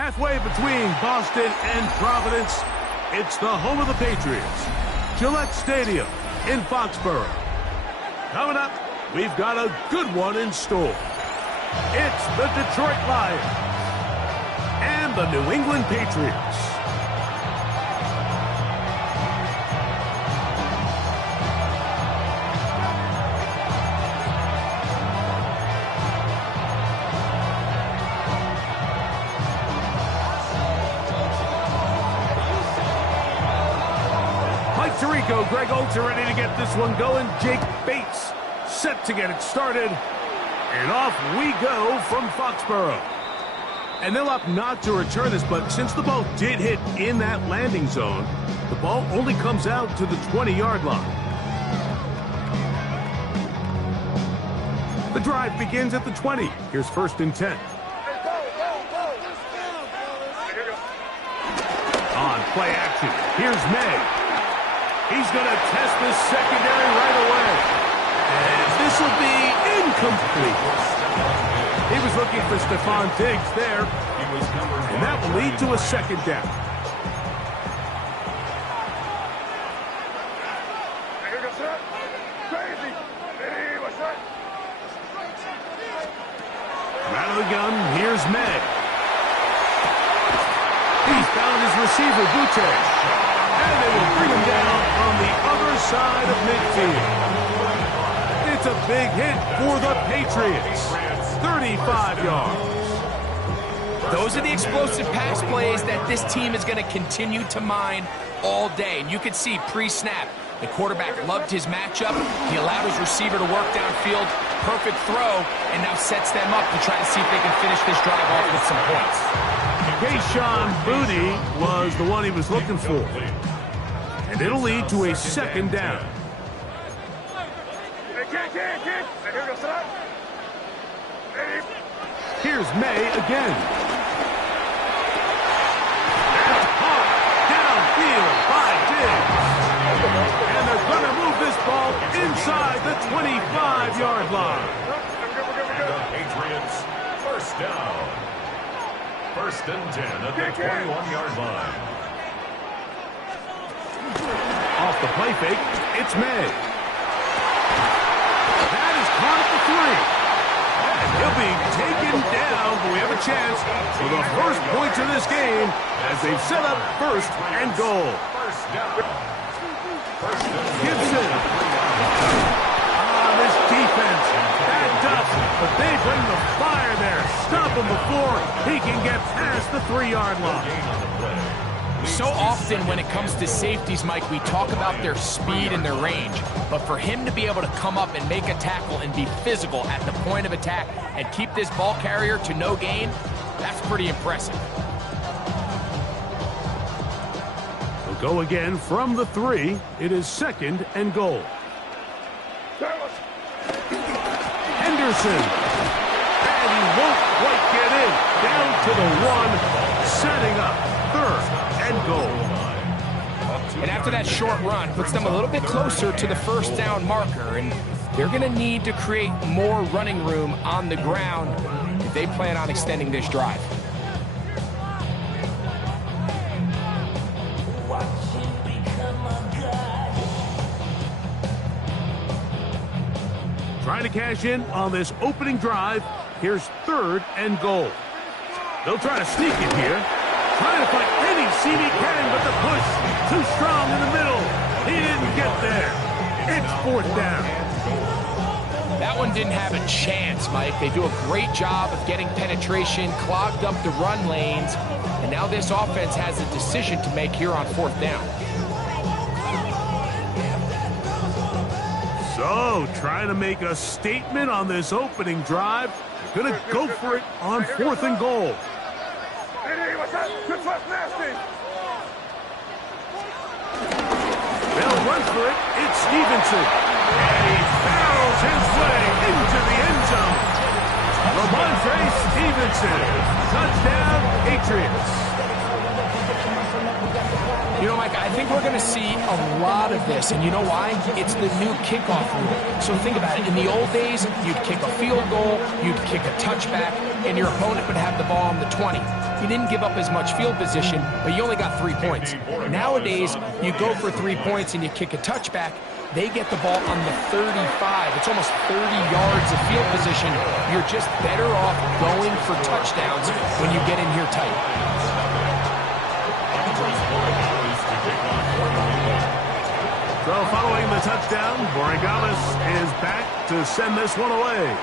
Halfway between Boston and Providence, it's the home of the Patriots, Gillette Stadium in Foxborough. Coming up, we've got a good one in store. It's the Detroit Lions and the New England Patriots. Tirico, Greg Oltz are ready to get this one going. Jake Bates set to get it started. And off we go from Foxborough. And they'll opt not to return this, but since the ball did hit in that landing zone, the ball only comes out to the 20-yard line. The drive begins at the 20. Here's 1st and 10. On play action, here's May. He's going to test this secondary right away. And this will be incomplete. He was looking for Stephon Diggs there. And that will lead to a 2nd down. Out of the gun, here's May. He's found his receiver, Butte. And they will bring him down on the other side of midfield. It's a big hit for the Patriots. 35 yards. Those are the explosive pass plays that this team is going to continue to mine all day. And you can see pre-snap, the quarterback loved his matchup. He allowed his receiver to work downfield. Perfect throw, and now sets them up to try to see if they can finish this drive off with some points. Kayshon Boutte was the one he was looking for. And it'll lead to a 2nd down. Here's May again. That's caught downfield by Diggs. And they're going to move this ball inside the 25-yard line. Patriots, 1st down. 1st and 10 at the 21-yard line. Off the play fake, it's May. That is caught at the 3. And he'll be taken down, but we have a chance for the first points of this game as they've set up 1st and goal. 1st down. Gibson. This defense, bad dust, but they bring the fire there. Stop him before he can get past the 3-yard line. So often when it comes to safeties, Mike, we talk about their speed and their range. But for him to be able to come up and make a tackle and be physical at the point of attack and keep this ball carrier to no gain, that's pretty impressive. We'll go again from the 3. It is 2nd and goal. Henderson. And he won't quite get in. Down to the 1, setting up 3rd and goal. And after that short run, puts them a little bit closer to the 1st down marker. And they're going to need to create more running room on the ground if they plan on extending this drive. Trying to cash in on this opening drive. Here's 3rd and goal. They'll try to sneak it here. Trying to find any seam he can, but the push too strong in the middle. He didn't get there. It's 4th down. That one didn't have a chance, Mike. They do a great job of getting penetration, clogged up the run lanes, and now this offense has a decision to make here on 4th down. So, trying to make a statement on this opening drive. Gonna go for it on 4th and goal. They'll run for it. It's Stevenson. And he barrels his way into the end zone. Ramondre Stevenson. Touchdown, Patriots. You know, Mike, I think we're going to see a lot of this, and you know why? It's the new kickoff rule. So think about it. In the old days, you'd kick a field goal, you'd kick a touchback, and your opponent would have the ball on the 20. You didn't give up as much field position, but you only got 3 points. Nowadays, you go for 3 points and you kick a touchback, they get the ball on the 35. It's almost 30 yards of field position. You're just better off going for touchdowns when you get in here tight. So following the touchdown, Borregales is back to send this one away.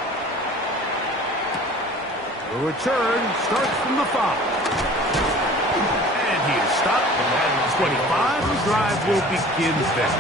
The return starts from the 5. And he is stopped at 25. The drive will begin there.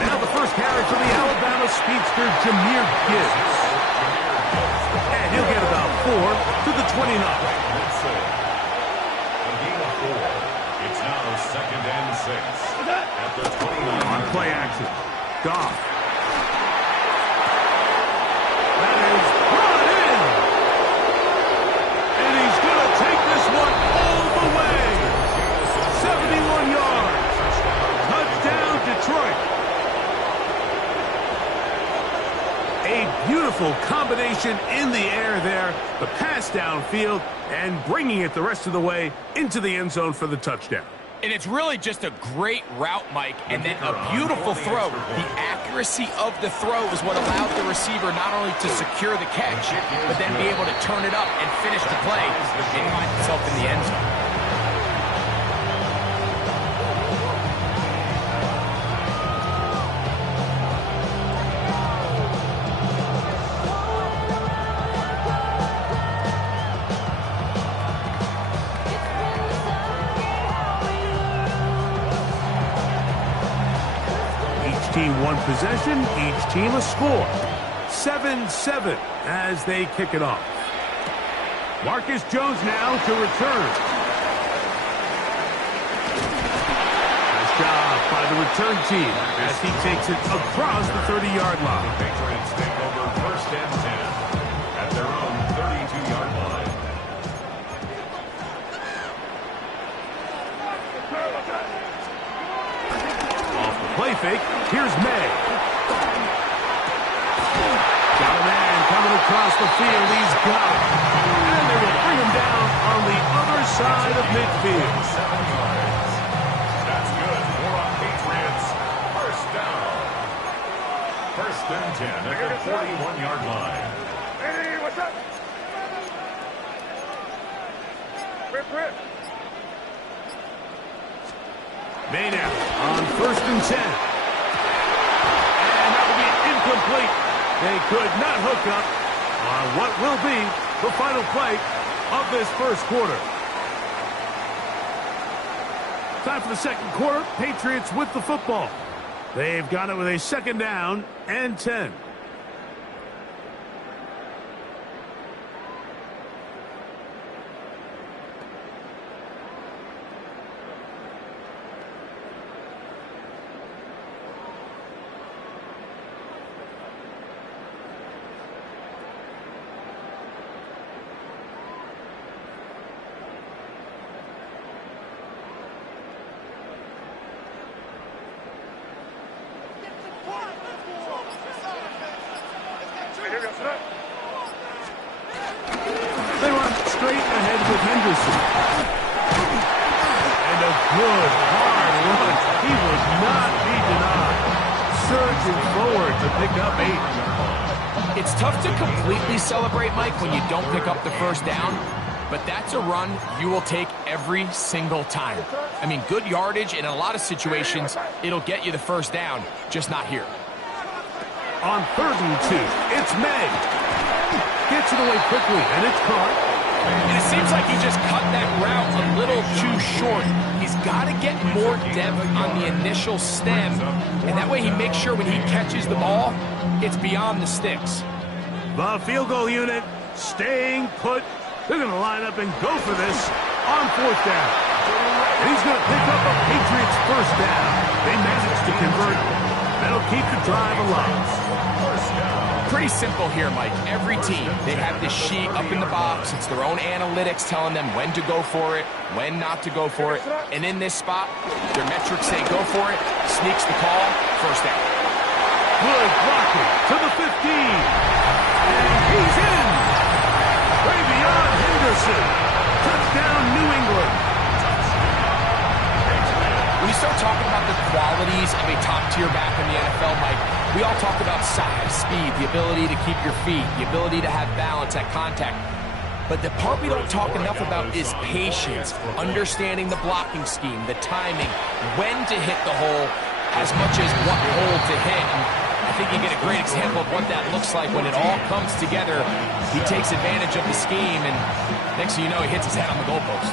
Now the first carry for the Alabama speedster, Jahmyr Gibbs. And he'll get about 4 to the 29. A gain of 4. It's now 2nd and 6 at the 29. On play action, Goff. That is brought in. And he's going to take this one all the way. 71 yards. Touchdown, Detroit. A beautiful combination in the air there. The pass downfield and bringing it the rest of the way into the end zone for the touchdown. And it's really just a great route, Mike, and then a beautiful throw. The accuracy of the throw is what allowed the receiver not only to secure the catch, but then be able to turn it up and finish the play and find himself in the end zone. Team one possession, each team a score. 7-7 as they kick it off. Marcus Jones now to return. Nice job by the return team as he takes it across the 30-yard line. The Patriots take over 1st and 10 at their own 32-yard line. Play fake. Here's May. Got a man coming across the field. He's got it. And they will bring him down on the other side of midfield. 7 yards. That's good. More on Patriots. 1st down. 1st and 10 at the 41-yard line. Hey, what's up? Rip. May now on 1st and 10. And that will be incomplete. They could not hook up on what will be the final play of this first quarter. Time for the second quarter. Patriots with the football. They've got it with a 2nd down and 10. They run straight ahead with Henderson. And a good, hard run. He would not be denied. Surging forward to pick up 8. It's tough to completely celebrate, Mike, when you don't pick up the 1st down, but that's a run you will take every single time. I mean, good yardage, and in a lot of situations, it'll get you the 1st down, just not here. On 3rd and 2, it's May. Gets it away quickly, and it's caught. And it seems like he just cut that route a little too short. He's got to get more depth on the initial stem, and that way he makes sure when he catches the ball, it's beyond the sticks. The field goal unit staying put. They're going to line up and go for this on 4th down. And he's going to pick up a Patriots first down. They managed to convert. That'll keep the drive alive. Pretty simple here, Mike. Every team, they have this sheet up in the box. It's their own analytics telling them when to go for it, when not to go for it. And in this spot, their metrics say go for it, sneaks the call, first down. Good blocking to the 15. And he's in. Way beyond Henderson. Touchdown, New England. When you start talking about the qualities of a top-tier back in the NFL, Mike, we all talk about size, speed, the ability to keep your feet, the ability to have balance at contact. But the part we don't talk enough about is patience, understanding the blocking scheme, the timing, when to hit the hole, as much as what hole to hit. And I think you get a great example of what that looks like when it all comes together. He takes advantage of the scheme, and next thing you know, he hits his head on the goalpost.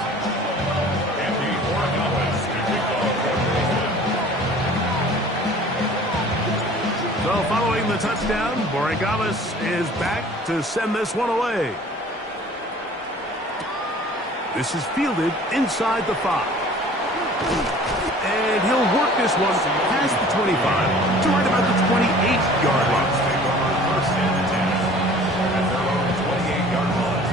So following the touchdown, Borregales is back to send this one away. This is fielded inside the 5. And he'll work this one past the 25 to right about the 28-yard line. First and 10 at their own 28-yard line.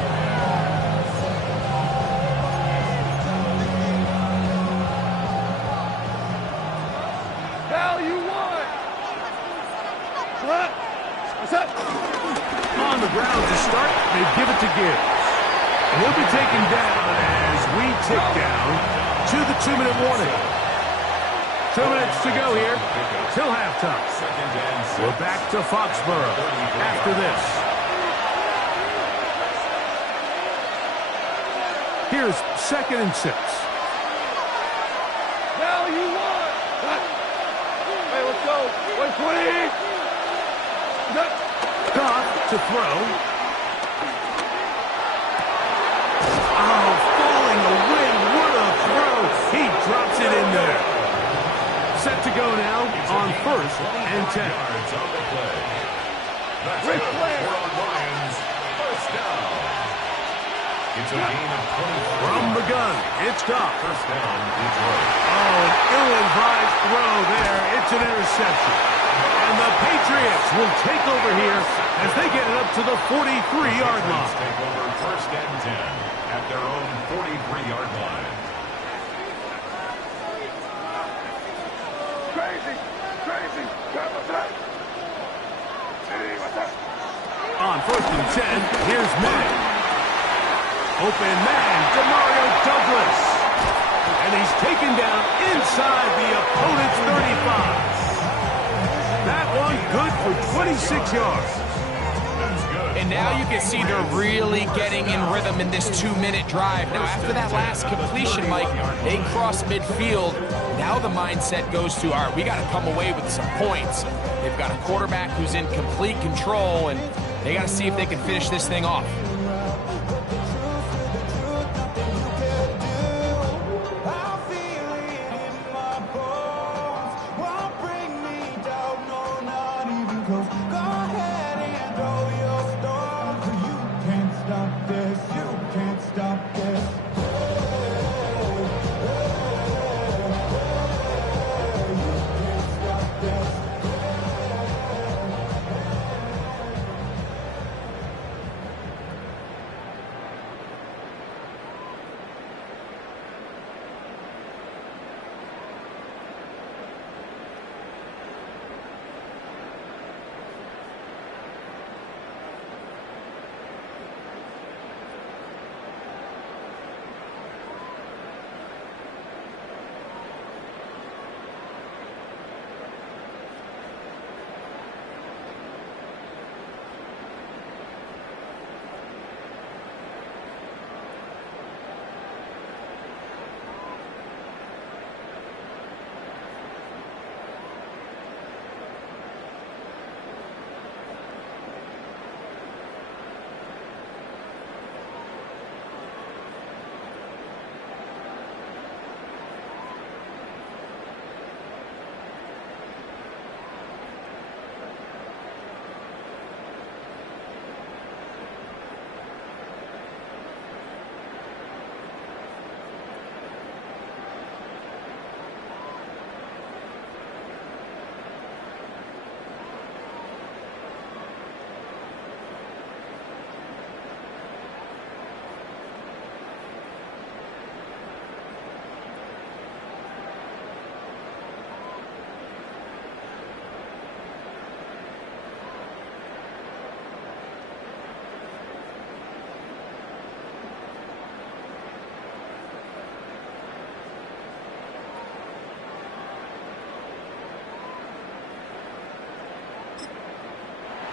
Hell, you won! What? What's up? On the ground to start, they give it to Gibbs. And he'll be taken down as we tick down to the 2-minute warning. 2 minutes to go here till halftime. We're back to Foxborough after this. Here's 2nd and 6. Hell, you won! What? Hey, let's go! 120! Goff to throw. Oh, falling away. What a throw. He drops it in there. Set to go now on 1st and 10. Rick Flair on Lions. First down. It's a gain of 24. From the gun, it's Goff. First down, Detroit. Oh, an ill-advised throw there. It's an interception. And the Patriots will take over here as they get it up to the 43-yard line. Take over 1st and 10 at their own 43-yard line. Crazy! Crazy! What's up? Hey, what's up? On 1st and 10, here's Madden. Open man, Demario Douglas. And he's taken down inside the opponent's 35. That one good for 26 yards. And now you can see they're really getting in rhythm in this 2-minute drive. Now, after that last completion, Mike, they cross midfield. Now the mindset goes to, all right, we got to come away with some points. They've got a quarterback who's in complete control, and they got to see if they can finish this thing off.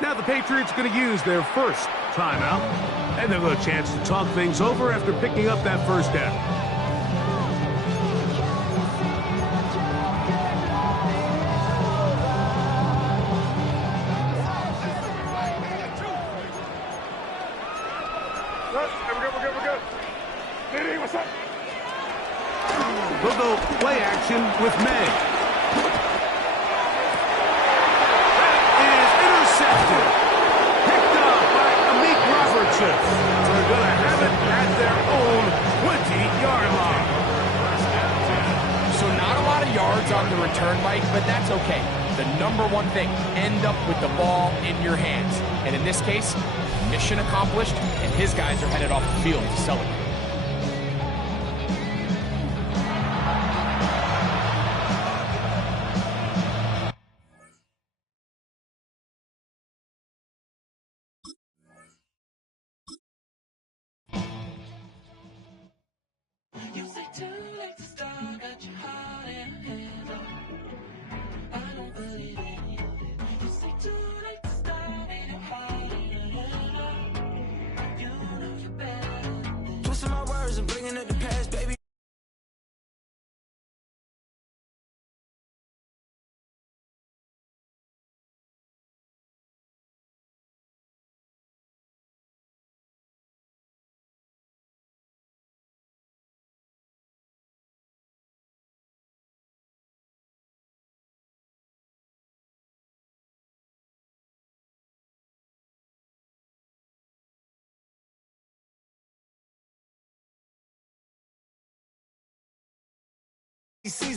Now the Patriots going to use their first timeout, and they'll get a chance to talk things over after picking up that first down. We're good. Diddy, what's up? We'll go play action with May. Intercepted. Picked up by Amik Robertson. They're going to have it at their own 20-yard line. So not a lot of yards on the return, Mike, but that's okay. The number one thing, end up with the ball in your hands. And in this case, mission accomplished, and his guys are headed off the field to celebrate.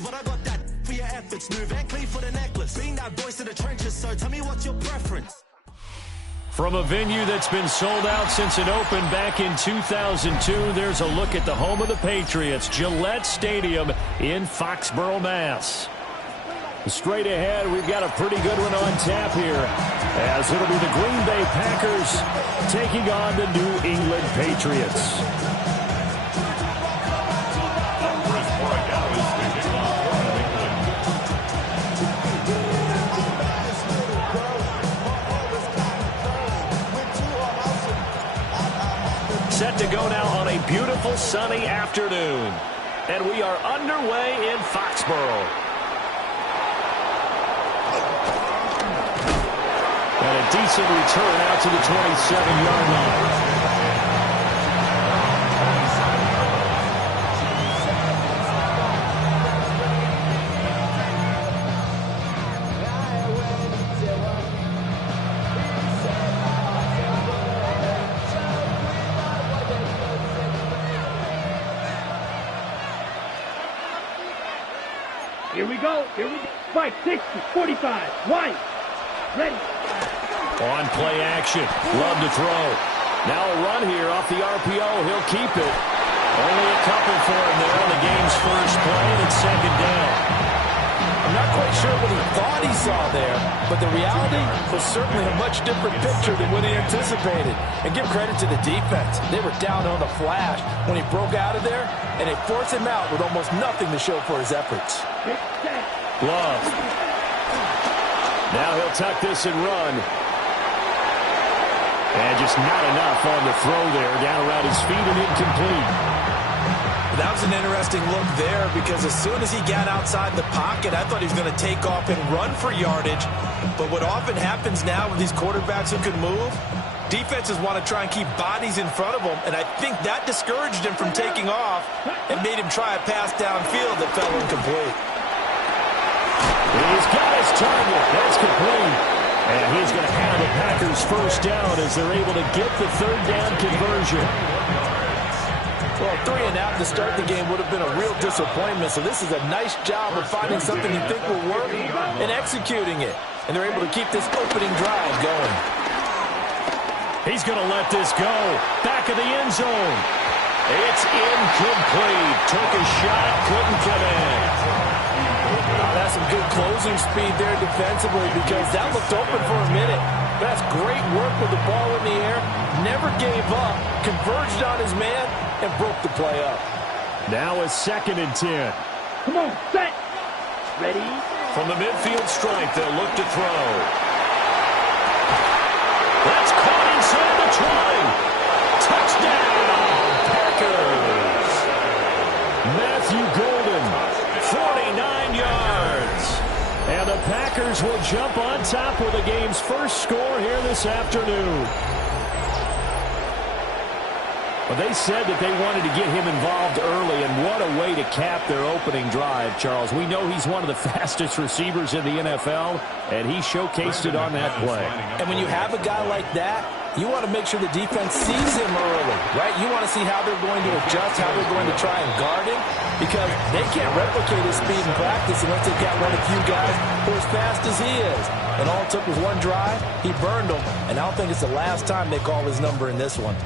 But I got that for your efforts. New Van Cleef for the necklace. Being that voice of the trenches, so tell me what's your preference? From a venue that's been sold out since it opened back in 2002, there's a look at the home of the Patriots, Gillette Stadium in Foxborough, Mass. Straight ahead, we've got a pretty good one on tap here, as it'll be the Green Bay Packers taking on the New England Patriots. Set to go now on a beautiful sunny afternoon. And we are underway in Foxborough. And a decent return out to the 27-yard line. Here we go. 5, 60, 45, wide, ready. On play action, love to throw. Now a run here off the RPO. He'll keep it. Only a couple for him there on the game's first play, and it's second down. I'm not quite sure what he thought he saw there, but the reality was certainly a much different picture than what he anticipated. And give credit to the defense. They were down on the flash when he broke out of there, and they forced him out with almost nothing to show for his efforts. Love. Now he'll tuck this and run. And just not enough on the throw there. Down around his feet and incomplete. That was an interesting look there because as soon as he got outside the pocket, I thought he was going to take off and run for yardage. But what often happens now with these quarterbacks who can move, defenses want to try and keep bodies in front of them, and I think that discouraged him from taking off and made him try a pass downfield that fell incomplete. He's got his target. That's complete. And he's going to have the Packers first down as they're able to get the third down conversion. Well, 3 and out to start the game would have been a real disappointment, so this is a nice job of finding something you think will work and executing it. And they're able to keep this opening drive going. He's going to let this go. Back of the end zone. It's incomplete. Took a shot, couldn't connect. That's some good closing speed there defensively because that looked open for a minute. That's great work with the ball in the air. Never gave up, converged on his man, and broke the play up. Now a 2nd and 10. Come on, set. Ready? From the midfield stripe, they'll look to throw. 20. Touchdown, Packers. Matthew Golden, 49 yards. And the Packers will jump on top with the game's first score here this afternoon. Well, they said that they wanted to get him involved early, and what a way to cap their opening drive, Charles. We know he's one of the fastest receivers in the NFL, and he showcased it on that play. And when you have a guy like that, you want to make sure the defense sees him early, right? You want to see how they're going to adjust, how they're going to try and guard him, because they can't replicate his speed in practice unless they've got one of the few guys who are as fast as he is. And all it took was one drive. He burned them, and I don't think it's the last time they call his number in this one.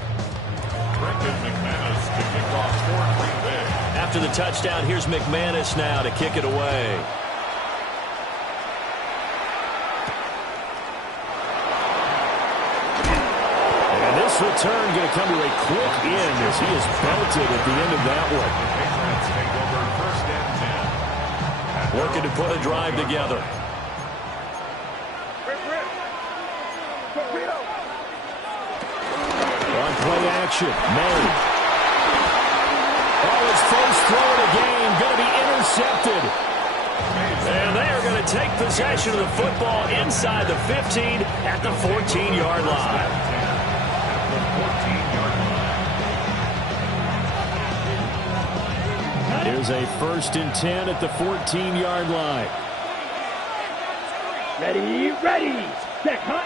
McManus to kick off for Green Bay. After the touchdown, here's McManus now to kick it away. And this return going to come to a quick end as he is belted at the end of that one. Patriots take over 1st and 10. Looking to put a drive together. On play action, May. Oh, his first throw of the game going to be intercepted. And they are going to take possession of the football inside the 15 at the 14-yard line. Here's a 1st and 10 at the 14-yard line. Ready, ready. Set, hut.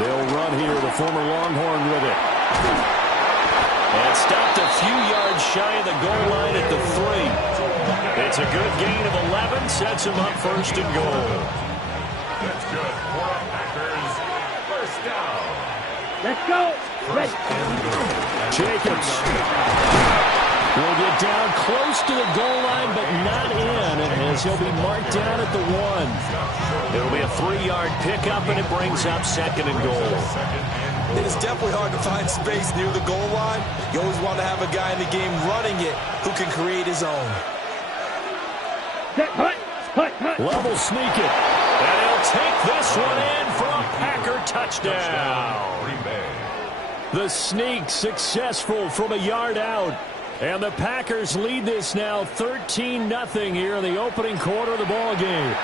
They'll run here, the former Longhorn with it. And stopped a few yards shy of the goal line at the 3. It's a good gain of 11, sets him up 1st and goal. That's good for Packers. 1st down. Let's go. Ready. Jacobs will get down close to the goal line, but not in, as he'll be marked down at the 1. It'll be a 3-yard pickup, and it brings up 2nd and goal. It is definitely hard to find space near the goal line. You always want to have a guy in the game running it who can create his own. Set, hut, hut, hut. Level sneak it, and he'll take this one in for a Packer touchdown. Green Bay. The sneak successful from a yard out. And the Packers lead this now 13-0 here in the opening quarter of the ball game.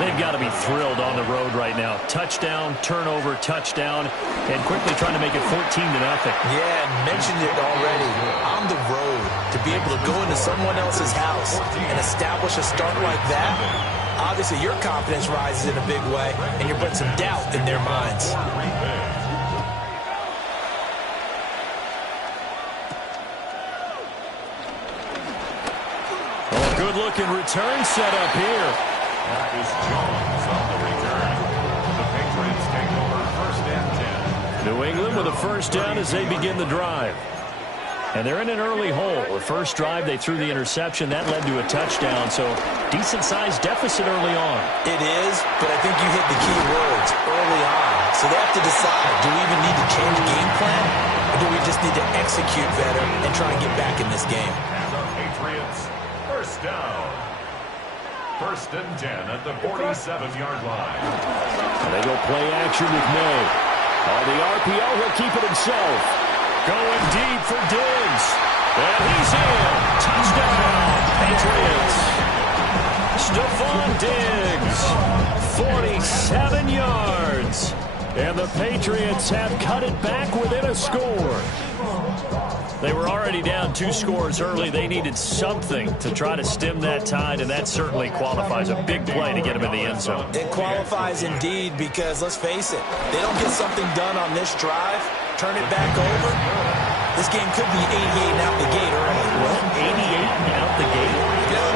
They've got to be thrilled on the road right now. Touchdown, turnover, touchdown, and quickly trying to make it 14-0. Yeah, mentioned it already. On the road, to be able to go into someone else's house and establish a start like that, obviously your confidence rises in a big way, and you're putting some doubt in their minds. Good-looking return set up here. Marcus Jones on the return. The Patriots take over 1st and 10. New England with a 1st down as they begin the drive. And they're in an early hole. The first drive, they threw the interception. That led to a touchdown, so decent-sized deficit early on. It is, but I think you hit the key words early on. So they have to decide, do we even need to change game plan, or do we just need to execute better and try and get back in this game? And the Patriots, 1st down. 1st and 10 at the 47-yard line. And they go play action with May. On the RPO, he'll keep it himself. Going deep for Diggs. And he's in. Touchdown, Patriots. Stephon Diggs, 47 yards. And the Patriots have cut it back within a score. They were already down 2 scores early. They needed something to try to stem that tide, and that certainly qualifies. A big play to get them in the end zone. It qualifies indeed because, let's face it, they don't get something done on this drive, turn it back over, this game could be 88 and out the gate early. What? 88 and out the gate?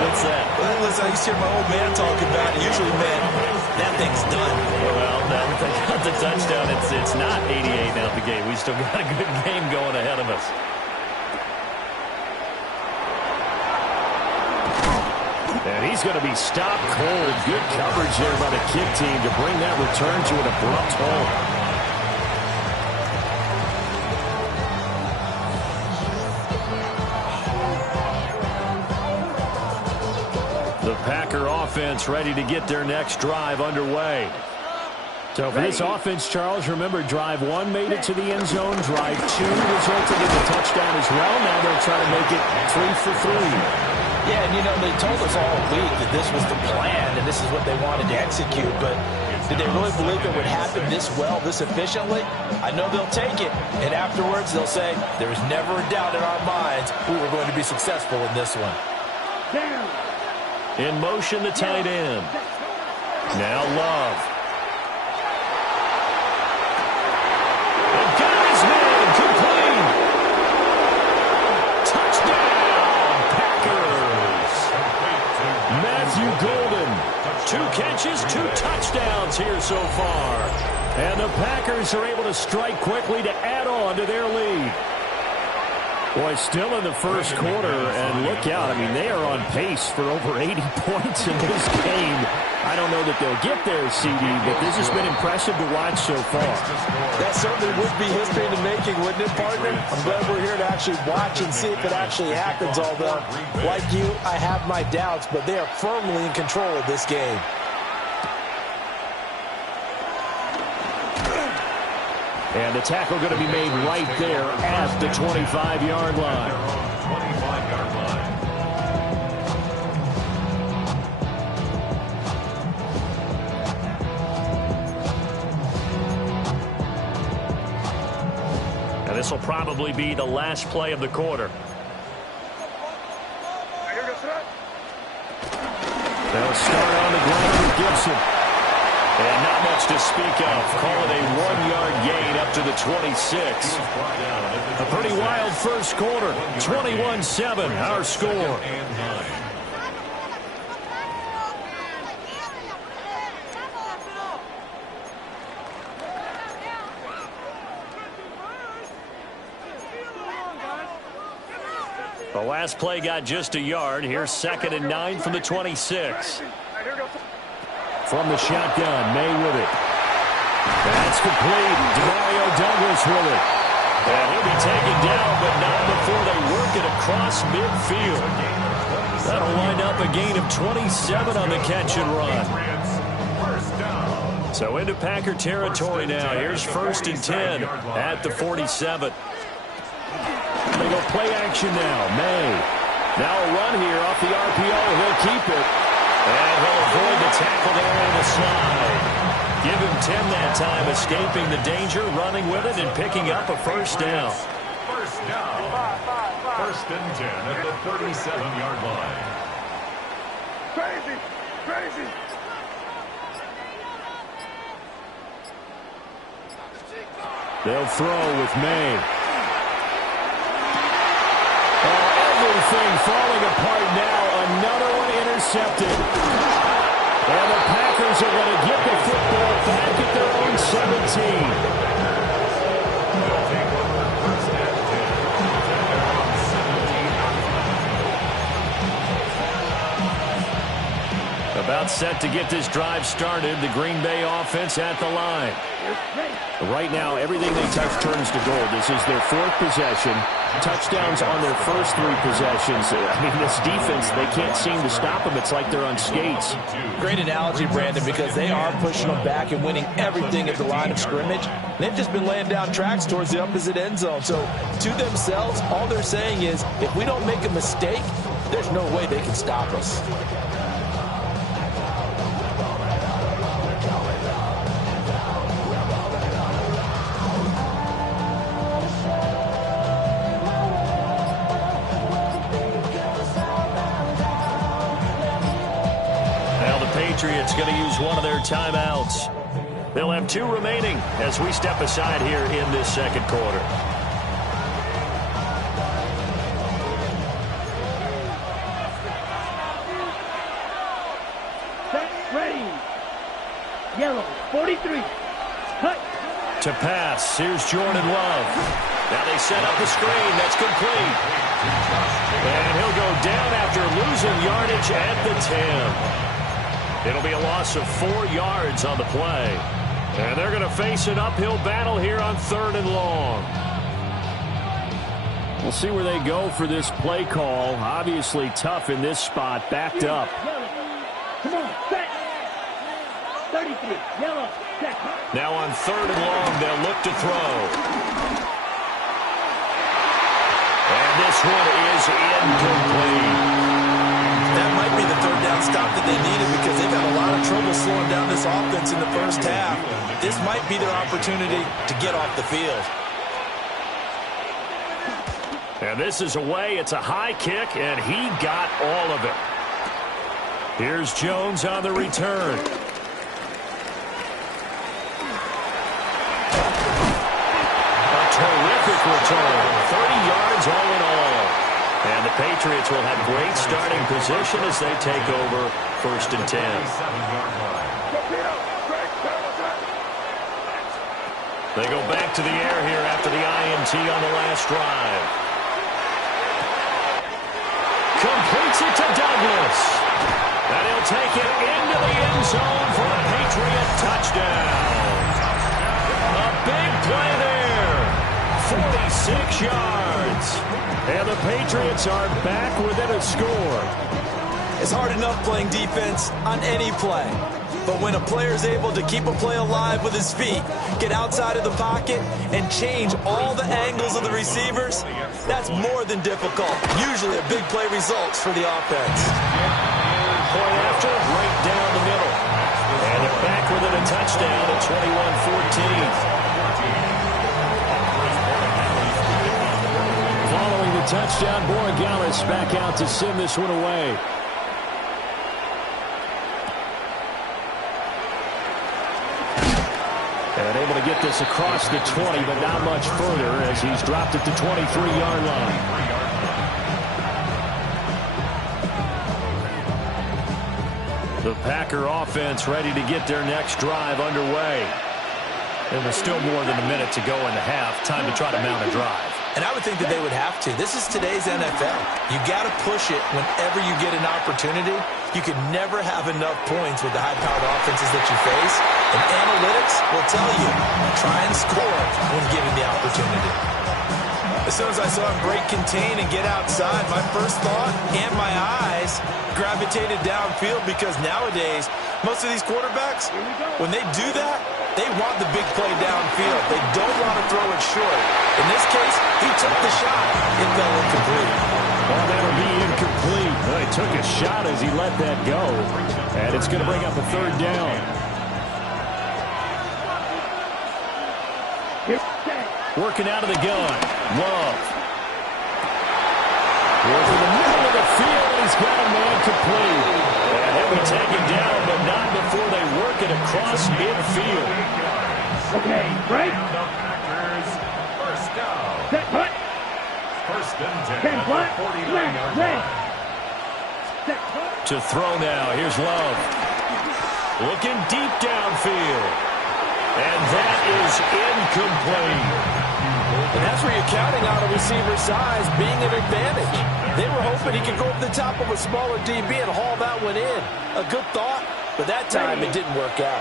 What's that? Well, listen, I used to hear my old man talk about it. Usually, man, that thing's done. Well, now that they got the touchdown, it's not 88 and out the gate. We still got a good game going ahead of us. And he's going to be stopped cold. Good coverage there by the kick team to bring that return to an abrupt halt. The Packer offense ready to get their next drive underway. So for this offense, Charles, remember, drive 1 made it to the end zone. Drive 2 resulted in a touchdown as well. Now they'll try to make it 3 for 3. Yeah, and, you know, they told us all week that this was the plan and this is what they wanted to execute. But did they really believe it would happen this well, this efficiently? I know they'll take it. And afterwards, they'll say, there was never a doubt in our minds we were going to be successful in this one. In motion, the tight end. Now Love. And got his man complete. Touchdown, Packers. Matthew Golden. 2 catches, 2 touchdowns here so far. And the Packers are able to strike quickly to add on to their lead. Boy, still in the first quarter, and look out. I mean, they are on pace for over 80 points in this game. I don't know that they'll get there, CD, but this has been impressive to watch so far. That certainly would be history in the making, wouldn't it, partner? I'm glad we're here to actually watch and see if it actually happens, although, like you, I have my doubts, but they are firmly in control of this game. And the tackle going to be made right there at the 25-yard line. 25-yard line. And this will probably be the last play of the quarter. They'll start on the ground with Gibson. And not much to speak of. Call it a 1-yard gain up to the 26. A pretty wild first quarter. 21-7, our score. The last play got just a yard. Here's 2nd and 9 from the 26. From the shotgun, May with it. That's complete. Demario Douglas with it. And he'll be taken down, but not before they work it across midfield. That'll wind up a gain of 27 on the catch and run. So into Packer territory now. Here's 1st and 10 at the 47. They go play action now. May. Now a run here off the RPO. He'll keep it. And he'll avoid the tackle there on the slide. Give him 10 that time, escaping the danger, running with it, and picking up a first down. First down. 1st and 10 at the 37-yard line. Crazy! Crazy! They'll throw with May. Everything falling apart now. Another one intercepted. And the Packers are going to get the football back at their own 17. About set to get this drive started. The Green Bay offense at the line. Right now, everything they touch turns to gold. This is their 4th possession. Touchdowns on their first 3 possessions. I mean, this defense, they can't seem to stop them. It's like they're on skates. Great analogy, Brandon, because they are pushing them back and winning everything at the line of scrimmage. They've just been laying down tracks towards the opposite end zone. So, to themselves, all they're saying is, if we don't make a mistake, there's no way they can stop us. Patriots going to use one of their timeouts. They'll have 2 remaining as we step aside here in this 2nd quarter. Set, ready. Yellow, 43. Cut. To pass, here's Jordan Love. Now they set up the screen. That's complete. And he'll go down after losing yardage at the 10. It'll be a loss of 4 yards on the play. And they're going to face an uphill battle here on 3rd and long. We'll see where they go for this play call. Obviously tough in this spot, backed up. Come on, set. 33, yellow, set. Now on 3rd and long, they'll look to throw. And this one is incomplete. That might be the 3rd down stop that they needed because they've had a lot of trouble slowing down this offense in the first half. This might be their opportunity to get off the field. And this is away. It's a high kick, and he got all of it. Here's Jones on the return. A terrific return. 30 yards all in all. And the Patriots will have great starting position as they take over 1st and 10. They go back to the air here after the INT on the last drive. Completes it to Douglas. And he'll take it into the end zone for a Patriot touchdown. A big play there. 46 yards. And the Patriots are back within a score. It's hard enough playing defense on any play. But when a player is able to keep a play alive with his feet, get outside of the pocket, and change all the angles of the receivers, that's more than difficult. Usually a big play results for the offense. Point after, right down the middle. And they're back within a touchdown at 21-14. Following the touchdown, Borregales back out to send this one away. And able to get this across the 20, but not much further as he's dropped it to 23-yard line. The Packer offense ready to get their next drive underway. And there's still more than a minute to go in the half. Time to try to mount a drive. And I would think that they would have to. This is today's NFL. You got to push it whenever you get an opportunity. You can never have enough points with the high-powered offenses that you face. And analytics will tell you, try and score when given the opportunity. As soon as I saw him break contain and get outside, my first thought and my eyes gravitated downfield because nowadays, most of these quarterbacks, when they do that, they want the big play downfield. They don't want to throw it short. In this case, he took the shot. It fell incomplete. Well, that'll be incomplete. Well, he took a shot as he let that go. And it's going to bring up a 3rd down. Working out of the gun. Love. Working the middle of the field. He's got a man complete. And he'll be taken down, but not before they work it across midfield. Okay, break. First down. Set, put. 1st and 10. 10, what? Left, red. Set, put. To throw now. Here's Love. Looking deep downfield. And that is incomplete. And that's where you're counting on a receiver's size being an advantage. They were hoping he could go over the top of a smaller DB and haul that one in. A good thought, but that time it didn't work out.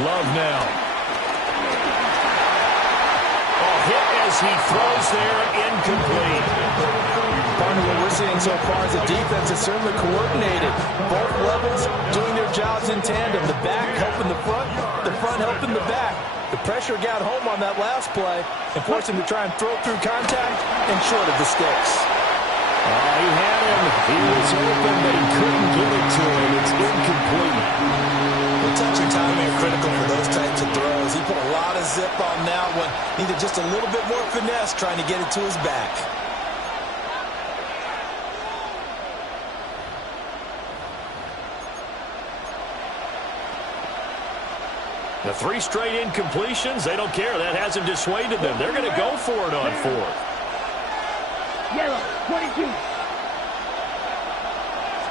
Love now. Oh, hit as he throws there, incomplete. Partner, what we're seeing so far is the defense is certainly coordinated. Both levels doing their jobs in tandem. The back helping the front helping the back. The pressure got home on that last play and forced him to try and throw through contact and short of the sticks. He had him. He was open, but he couldn't get it to him. It's incomplete. The touch and timing are critical for those types of throws. He put a lot of zip on that one. Needed just a little bit more finesse trying to get it to his back. The 3 straight incompletions, they don't care. That hasn't dissuaded them. They're going to go for it on 4th. Yellow, 22.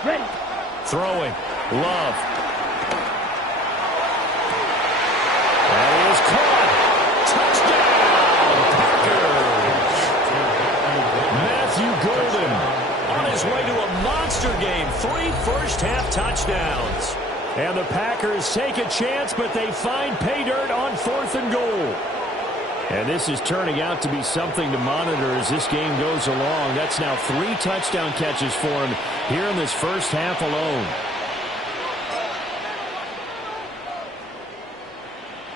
Ready. Throwing. Love. That is caught. Touchdown, Packers. Matthew Golden on his way to a monster game. 3 first-half touchdowns. And the Packers take a chance, but they find pay dirt on 4th and goal. And this is turning out to be something to monitor as this game goes along. That's now 3 touchdown catches for him here in this first half alone.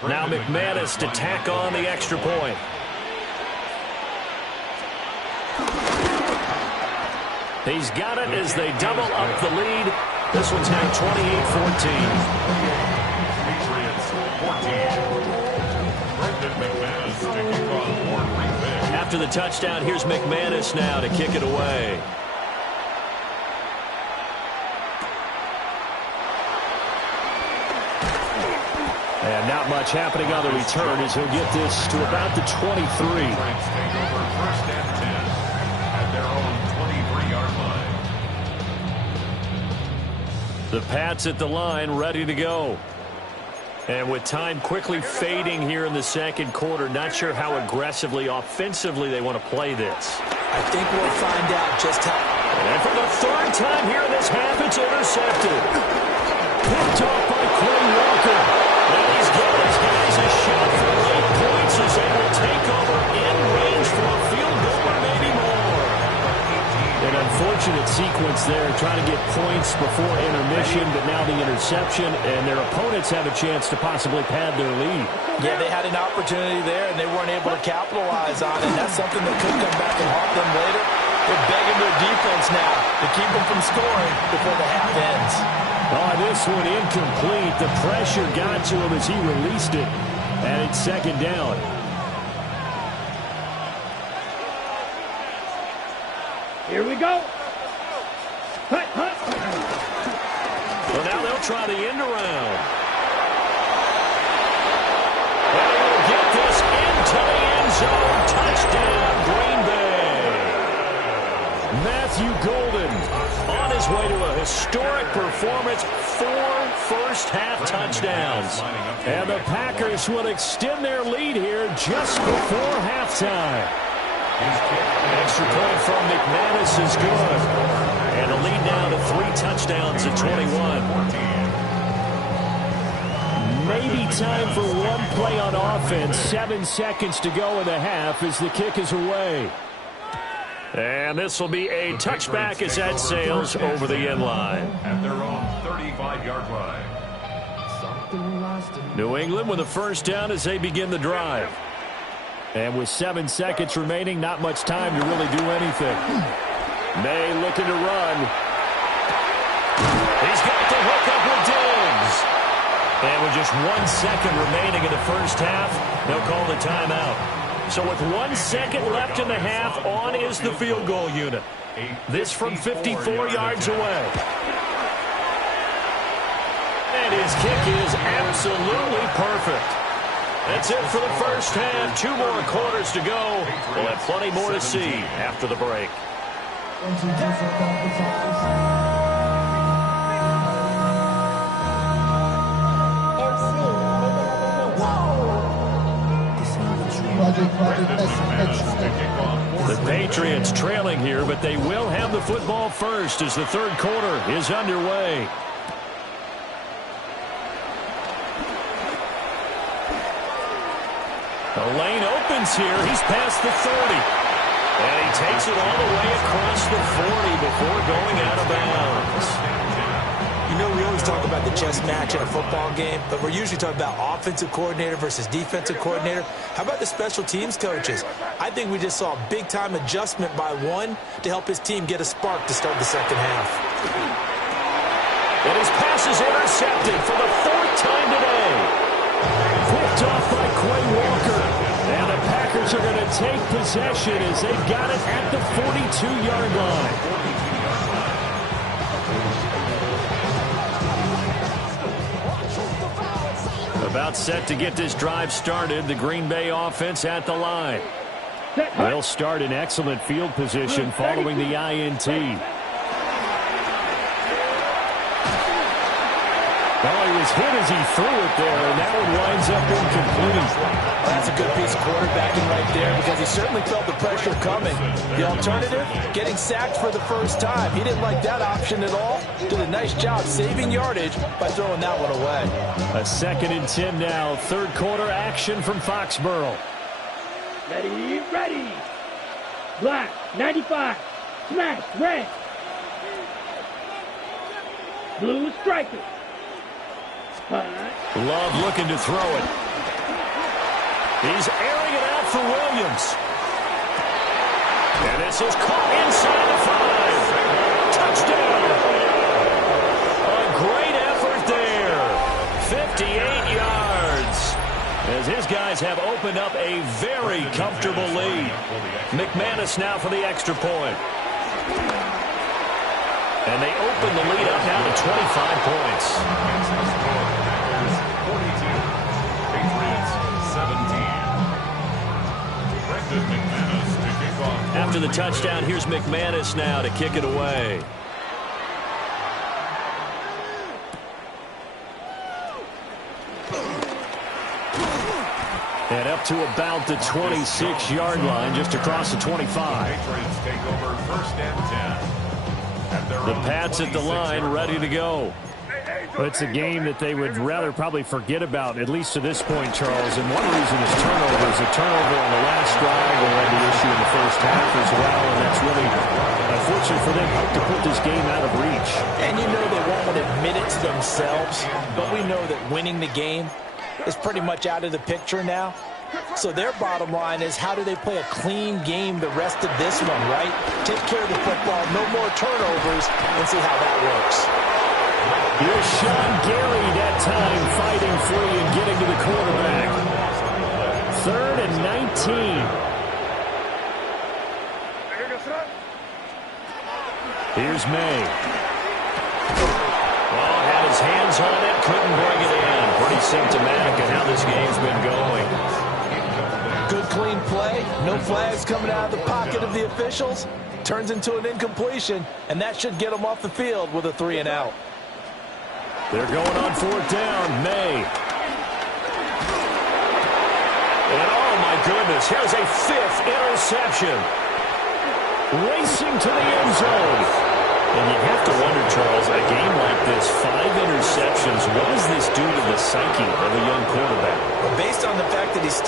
Now McManus to tack on the extra point. He's got it as they double up the lead. This one's now 28-14. After the touchdown, here's McManus now to kick it away. And not much happening on the return as he'll get this to about the 23. Take over first and 10 at their own 23-yard line. The Pats at the line, ready to go. And with time quickly fading here in the second quarter, not sure how aggressively, offensively they want to play this. I think we'll find out just how. And for the third time here in this half, it's intercepted. Picked off by Quay Walker. And he's giving his guys a shot for 8 points as they will take over in range for a field goal or maybe more. An unfortunate sequence there, trying to get points before intermission, but now the interception, and their opponents have a chance to possibly pad their lead. Yeah, they had an opportunity there, and they weren't able to capitalize on it. And that's something that could come back and haunt them later. They're begging their defense now to keep them from scoring before the half ends. Oh, this one incomplete. The pressure got to him as he released it, and it's second down. Here we go. Hut, hut. Well, now they'll try the end around. And they will get this into the end zone. Touchdown, Green Bay. Matthew Golden on his way to a historic performance. 4 first-half touchdowns. And the Packers will extend their lead here just before halftime. Extra point from McManus is good. And a lead now to 3 touchdowns at 21. Maybe time for one play on offense. 7 seconds to go in the half as the kick is away. And this will be a touchback as that sails over the end line. At their own 35-yard line. New England with a first down as they begin the drive. And with 7 seconds remaining, not much time to really do anything. May looking to run. He's got the hook up with Diggs. And with just 1 second remaining in the first half, they'll call the timeout. So with 1 second left in the half, on is the field goal unit. This from 54 yards away. And his kick is absolutely perfect. That's it for the first half. 2 more quarters to go. We'll have plenty more to see after the break. The Patriots trailing here, but they will have the football first as the third quarter is underway. The lane opens here. He's past the 30. And he takes it all the way across the 40 before going out of bounds. You know, we always talk about the chess match in a football game, but we're usually talking about offensive coordinator versus defensive coordinator. How about the special teams coaches? I think we just saw a big-time adjustment by one to help his team get a spark to start the second half. And his pass is intercepted for the 4th time today. Picked off by Quay Walker. And the Packers are going to take possession as they've got it at the 42-yard line. About set to get this drive started. The Green Bay offense at the line. They'll start in excellent field position following the INT. Oh, he was hit as he threw it there, and that one winds up incomplete. That's a good piece of quarterbacking right there because he certainly felt the pressure coming. The alternative, getting sacked for the first time. He didn't like that option at all. Did a nice job saving yardage by throwing that one away. A 2nd and 10 now. Third quarter action from Foxborough. Ready, ready. Black, 95. Smash, red. Blue striker. Love looking to throw it. He's airing it out for Williams. And this is caught inside the 5. Touchdown. A great effort there. 58 yards. As his guys have opened up a very comfortable lead. McManus now for the extra point. And they open the lead up now to 25 points. 42. Patriots 17. McManus to kick off. After the touchdown, here's McManus now to kick it away. And up to about the 26-yard line, just across the 25. Patriots take over 1st and 10. The Pats at the line, ready to go. Well, it's a game that they would rather probably forget about, at least to this point, Charles. And one reason is turnovers. A turnover on the last drive will have the issue in the first half as well. And that's really unfortunate for them to put this game out of reach. And you know they won't admit it to themselves, but we know that winning the game is pretty much out of the picture now. So their bottom line is, how do they play a clean game the rest of this one, right? Take care of the football, no more turnovers, and see how that works. Here's Sean Gary that time fighting free and getting to the quarterback. 3rd and 19. Here's May. Oh, had his hands on it, couldn't bring it in. Pretty symptomatic of how this game's been going. Good clean play, no flags coming out of the pocket of the officials. Turns into an incompletion, and that should get them off the field with a 3 and out. They're going on 4th down. May. And oh my goodness, here's a 5th interception. Racing to the end zone. And you have to wonder, Charles, a game like this, 5 interceptions, what does this do to the psyche of a young quarterback? Well, based on the fact that he's